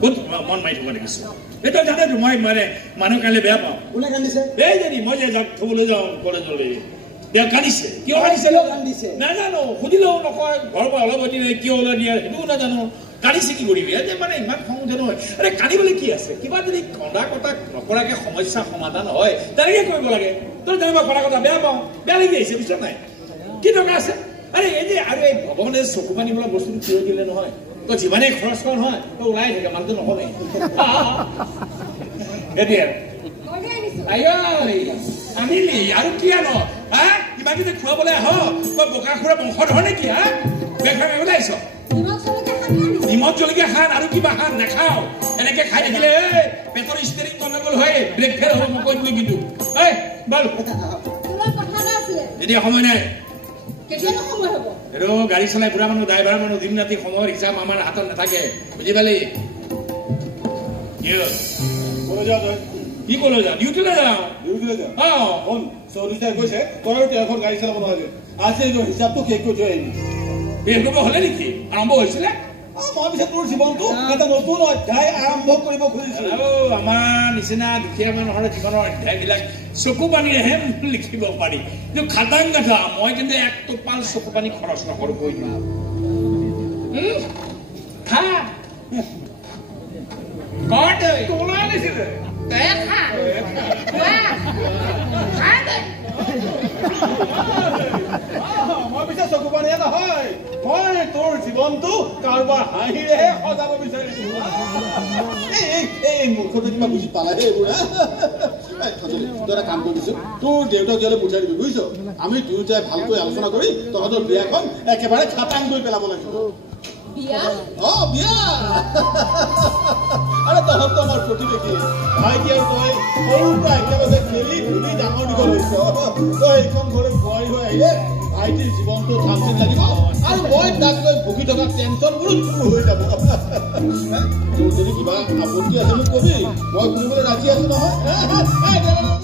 ক'ত মন মাৰি থকা দেখিছো এটা জানেতো মই মানে মানুহ কাইলৈ বেয়া পাওঁ কোনে কান্দিছে এই যদি মই যে যাক থবলৈ যাওঁ কলেজলৈ তেওঁ কান্দিছে কিয় কান্দিছে নাজানো সুধিলেও নকয় ঘৰৰ পৰা অলপ দিনে কিয় ওলাই দিয়ে সেইটোও নাজানো কান্দিছে কি কৰিবি এতিয়া মানে ইমান খং উঠে নহয় আৰে কান্দিবলৈ কি আছে কিবা যদি কন্দা কটা নকৰাকে সমস্যা সমাধান হয় তেনেকৈ কৰিব লাগে তই তেনেকুৱা কটা কথা বেয়া পাওঁ বেয়া লাগি আহিছে বুজিছ নাই কি দৰকাৰ আছে আৰে এই যে আৰু এই ভগৱানে চকু পানী বোলা বস্তুটো থিয় দিলে নহয় তই যিমানেই খৰচ কৰ নহয় তই ওলাই থাকে মানুহটো নহ'লে এতিয়া আনিলি আৰু কি আন হা কিবা কিবি খুৱাবলৈ আহ তই বোকা খুৰা বংশধৰ নেকি হা বেখাৰ মাৰিবলৈ আহিছ নিমখ জলকীয়া খান আৰু কিবা খান নাখাও এনেকে খাই থাকিলে পেটৰ ষ্টেৰিং গণ্ডগোল হয় ব্ৰেক ফেল হ'ব মই কৈ দিলো কিন্তু এই বাৰু এতিয়া সময় নাই এইটো গাড়ী চলাই বুঢ়া মানুহ ড্ৰাইভাৰ মানুহ দিন ৰাতি সময়ৰ হিচাপ আমাৰ হাতত নাথাকে বুজি পালি কি কলৈ যাওঁ ডিউটিলৈ যাওঁ চৌধুৰীয়ে কৈছে তই এখন গাড়ী চলাব নোৱাৰে আজি হিচাপটো শেষ কৰি থৈ আহিবি শেষ কৰিব হ'লে নেকি আৰম্ভ হৈছিলে মই পিছত তোৰ জীৱনটো এটা নতুন অধ্যায় আৰম্ভ কৰিব খুজিছো আমাৰ নিচিনা দুখীয়া মানুহৰ জীৱনৰ অধ্যায়বিলাক চকু পানীৰেহে লিখিব পাৰি কিন্তু খাটাং কথা মই কিন্তু এক টোপাল চকু পানী খৰচ নকৰো কৈ দিম খা মই পিছে চকু পানীয়ে নহয় মই তোৰ জীৱনটো কাৰোবাৰ হাঁহিৰেহে সজাব বিচাৰিছো এই মুখতে কিবা বুজি পালা হে এইবোৰ তই এটা কাম কৰি দিছো তোৰ দেউতাক ইয়ালৈ পঠিয়াই দিবি বুজিছ আমি দুয়োটাই ভালকৈ আলোচনা কৰি তহঁতৰ বিয়াখন একেবাৰে খাটাং কৰি পেলাব লাগিব বিয়া আৰে তখন তো আমাৰ প্ৰতিবেশী ভাইটি আৰ তই সৰুৰ পৰা একেবাৰে খেলি ধুলি ডাঙৰ দীঘল হৈছ তই এইখন ঘৰত বোৱাৰী হৈ আহিলে ভাইটিৰ জীৱনটো ধামচিন লাগিব আৰু মই তাক লৈ ভুগি থকা টেনচনবোৰো দূৰ হৈ যাব তোৰ যদি কিবা আপত্তি আছে মোক কবি মই শুনিবলৈ ৰাজি আছো নহয়